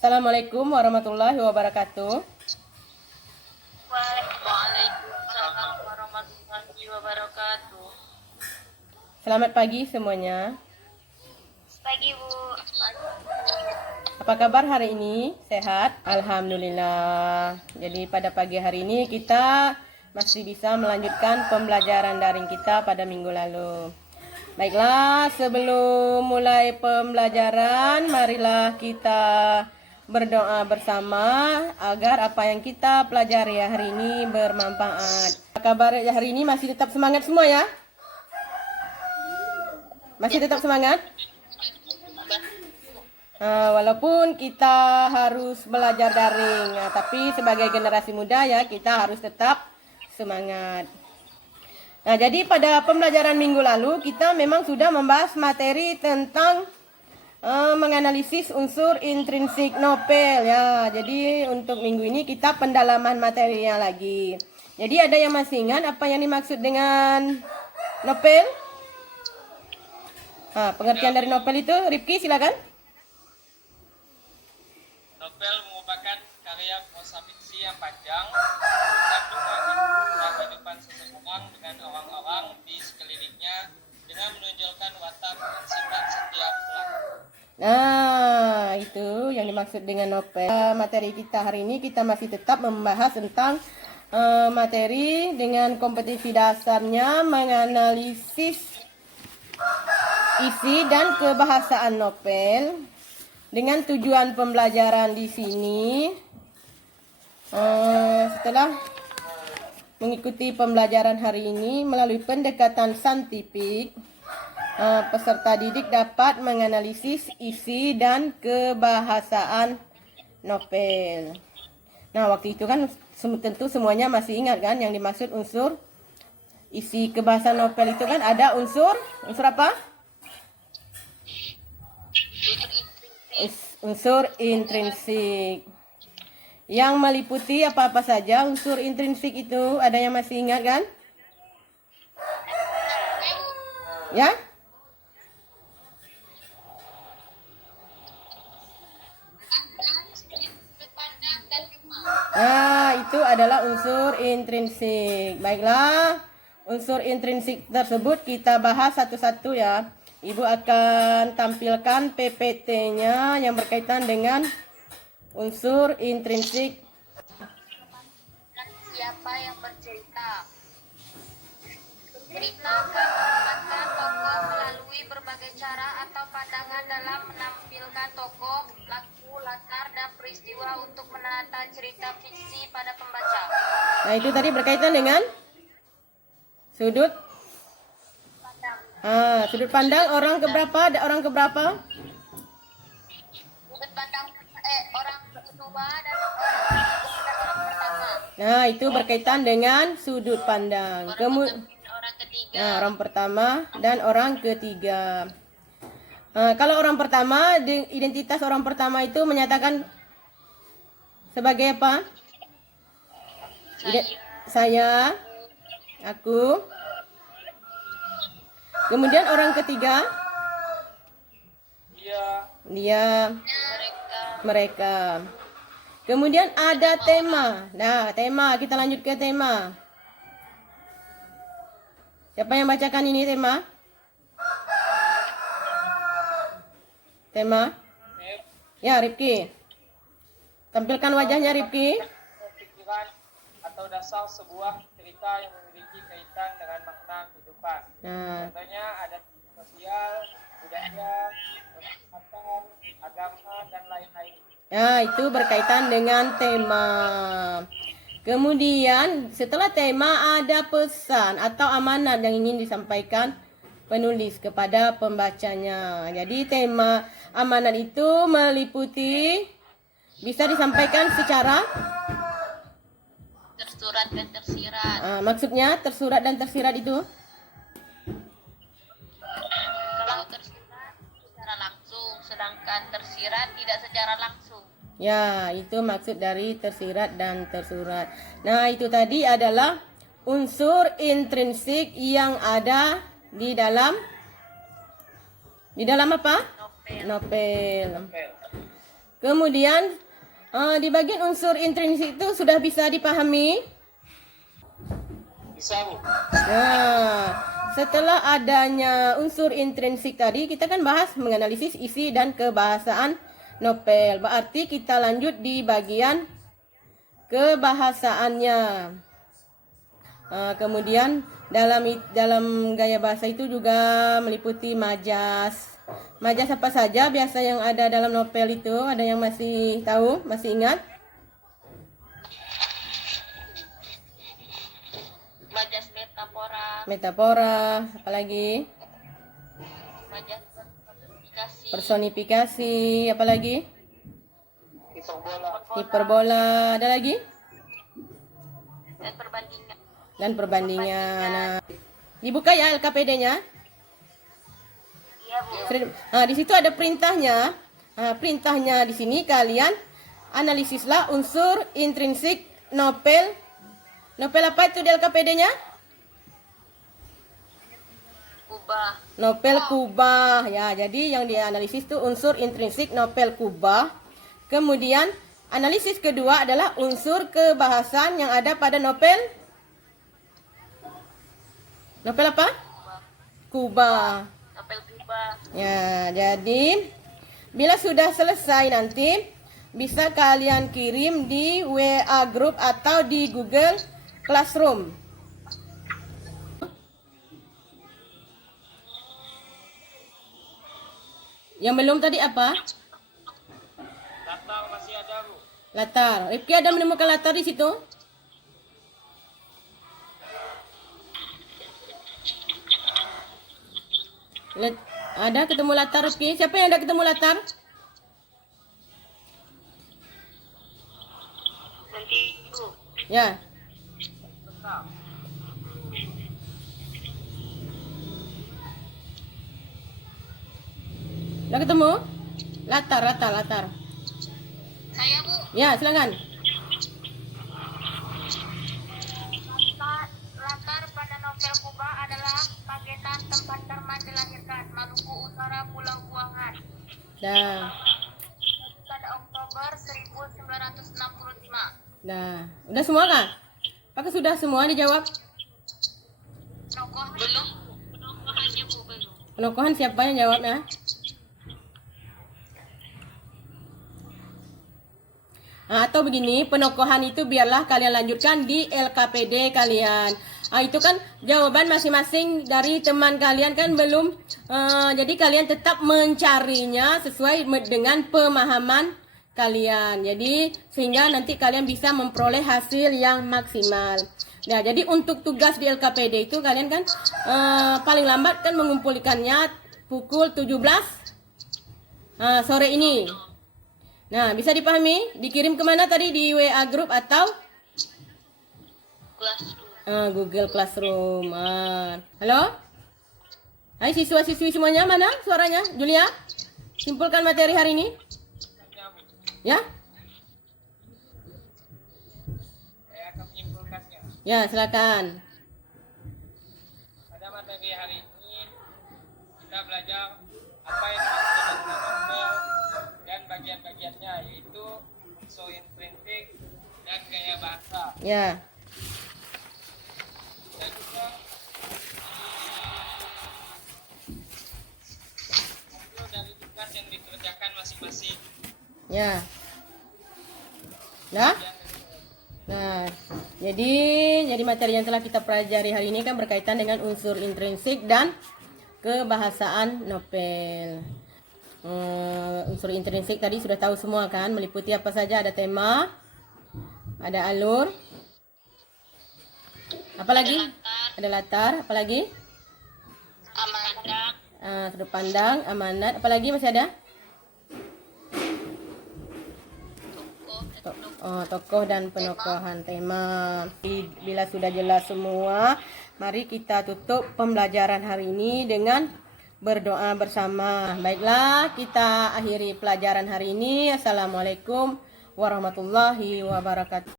Assalamualaikum warahmatullahi wabarakatuh. Waalaikumsalam warahmatullahi wabarakatuh. Selamat pagi semuanya. Pagi Bu. Apa kabar hari ini? Sehat? Alhamdulillah. Jadi pada pagi hari ini kita masih bisa melanjutkan pembelajaran daring kita pada minggu lalu. Baiklah, sebelum mulai pembelajaran, marilah kita berdoa bersama agar apa yang kita pelajari hari ini bermanfaat. Apa kabar hari ini? Masih tetap semangat semua ya? Masih tetap semangat? Walaupun kita harus belajar daring, tapi sebagai generasi muda ya kita harus tetap semangat. Nah, jadi pada pembelajaran minggu lalu kita memang sudah membahas materi tentang menganalisis unsur intrinsik novel ya. Jadi untuk minggu ini kita pendalaman materinya lagi. Jadi ada yang masih ingat apa yang dimaksud dengan novel? Pengertian dari novel itu, Rifki silakan. Novel merupakan karya prosa fiksi yang panjang mengandung tentang kehidupan seseorang dengan orang-orang di sekelilingnya dengan menonjolkan watak dan sifat setiap pelaku. Nah, itu yang dimaksud dengan novel. Materi kita hari ini kita masih tetap membahas tentang materi dengan kompetisi dasarnya menganalisis isi dan kebahasaan novel. Dengan tujuan pembelajaran di sini, setelah mengikuti pembelajaran hari ini melalui pendekatan saintifik, peserta didik dapat menganalisis isi dan kebahasaan novel. Nah, waktu itu kan tentu semuanya masih ingat kan yang dimaksud unsur isi kebahasaan novel itu kan ada unsur apa? Unsur intrinsik yang meliputi apa-apa saja. Unsur intrinsik itu ada yang masih ingat kan? Ya? Nah, itu adalah unsur intrinsik. Baiklah, unsur intrinsik tersebut kita bahas satu-satu ya. Ibu akan tampilkan PPT-nya yang berkaitan dengan unsur intrinsik. Siapa yang bercerita? Bercerita menggambarkan tokoh melalui berbagai cara atau pandangan dalam menampilkan tokoh, laku, latar, dan peristiwa untuk menata cerita fiksi pada pembaca. Nah, itu tadi berkaitan dengan sudut sudut pandang orang keberapa? Ada orang keberapa? Sudut pandang orang kedua dan orang pertama. Nah, itu berkaitan dengan sudut pandang. Orang ketiga. Nah, orang pertama dan orang ketiga. Kalau orang pertama, identitas orang pertama itu menyatakan sebagai apa? Saya, aku. Kemudian orang ketiga, dia, mereka. Kemudian ada tema. Nah, tema, kita lanjut ke tema. Siapa yang bacakan ini tema? Tema? Ya, Rifki. Tampilkan wajahnya, Rifki. Pikiran atau dasar sebuah cerita yang memiliki kaitan dengan makna kehidupan. Nah, Contohnya ada sosial, budaya, kesehatan, agama, dan lain-lain. ya, itu berkaitan dengan tema. Kemudian setelah tema ada pesan atau amanat yang ingin disampaikan penulis kepada pembacanya. Jadi tema amanat itu meliputi bisa disampaikan secara Tersurat dan tersirat. maksudnya tersurat dan tersirat itu Kalau tersirat secara langsung, sedangkan tersirat tidak secara langsung. ya, itu maksud dari tersirat dan tersurat. Nah, itu tadi adalah unsur intrinsik yang ada di dalam apa? Novel. Novel. Kemudian di bagian unsur intrinsik itu sudah bisa dipahami? Bisa, Bu. Nah, setelah adanya unsur intrinsik tadi, kita kan bahas menganalisis isi dan kebahasaan novel. Berarti kita lanjut di bagian kebahasaannya. Kemudian dalam gaya bahasa itu juga meliputi majas. Majas apa saja biasa yang ada dalam novel itu? Ada yang masih tahu? Masih ingat? Majas metafora, Metafora, apalagi? majas personifikasi, Personifikasi, apalagi? Hiperbola. Hiperbola, ada lagi? dan perbandingan. Dan perbandingan. Nah, dibuka ya LKPD-nya. Iya, Bu. Di situ ada perintahnya. Perintahnya di sini kalian analisislah unsur intrinsik novel. Novel apa itu di LKPD-nya? Ubah. Novel kubah. Ya, jadi yang dianalisis itu unsur intrinsik novel kubah. Kemudian analisis kedua adalah unsur kebahasan yang ada pada novel. Novel apa? Kubah. Novel ubah. Ya, jadi bila sudah selesai nanti bisa kalian kirim di WA group atau di Google Classroom. Yang belum tadi apa? Latar masih ada, Bu. Latar. Rifki ada menemukan latar di situ? Ada ketemu latar, Rifki? Siapa yang ada ketemu latar? Nanti, Bu. Ya. Tetap. Udah ketemu? Latar. Saya, Bu. Ya, silakan. Latar pada novel Kubah adalah Pagetan, tempat Darman dilahirkan, Maluku Utara, Pulau Buangan. Dah. Pada Oktober 1965. Nah, udah semua kah? Apakah sudah semua dijawab? Penokohan belum. Penokohannya, Bu, belum. Penokohan siapa yang jawabnya? Atau begini, penokohan itu biarlah kalian lanjutkan di LKPD kalian. Itu kan jawaban masing-masing dari teman kalian kan belum. Jadi kalian tetap mencarinya sesuai dengan pemahaman kalian. Jadi sehingga nanti kalian bisa memperoleh hasil yang maksimal. Nah, jadi untuk tugas di LKPD itu kalian kan paling lambat kan mengumpulkannya pukul 17 sore ini. Nah, bisa dipahami? Dikirim kemana tadi? Di WA group atau Classroom. Google Classroom. Halo? Hai siswa-siswi semuanya, mana suaranya? Julia? Simpulkan materi hari ini. Ya? Saya akan menyimpulkannya. Ya, silakan. Pada materi hari ini kita belajar apa yang dimaksud dengan novel dan bagian-bagiannya, yaitu unsur intrinsik dan gaya bahasa. Ya. Dan juga hasil dari tugas yang dikerjakan masing-masing. Ya. Nah? Nah, jadi materi yang telah kita pelajari hari ini kan berkaitan dengan unsur intrinsik dan kebahasaan novel. Unsur intrinsik tadi sudah tahu semua kan, meliputi apa saja, ada tema, ada alur, apalagi? Ada latar, apalagi? Amanat. Sudut pandang, amanat, apalagi masih ada? Tokoh dan penokohan, tema. Bila sudah jelas semua, mari kita tutup pembelajaran hari ini dengan berdoa bersama. Baiklah, kita akhiri pelajaran hari ini. Assalamualaikum warahmatullahi wabarakatuh.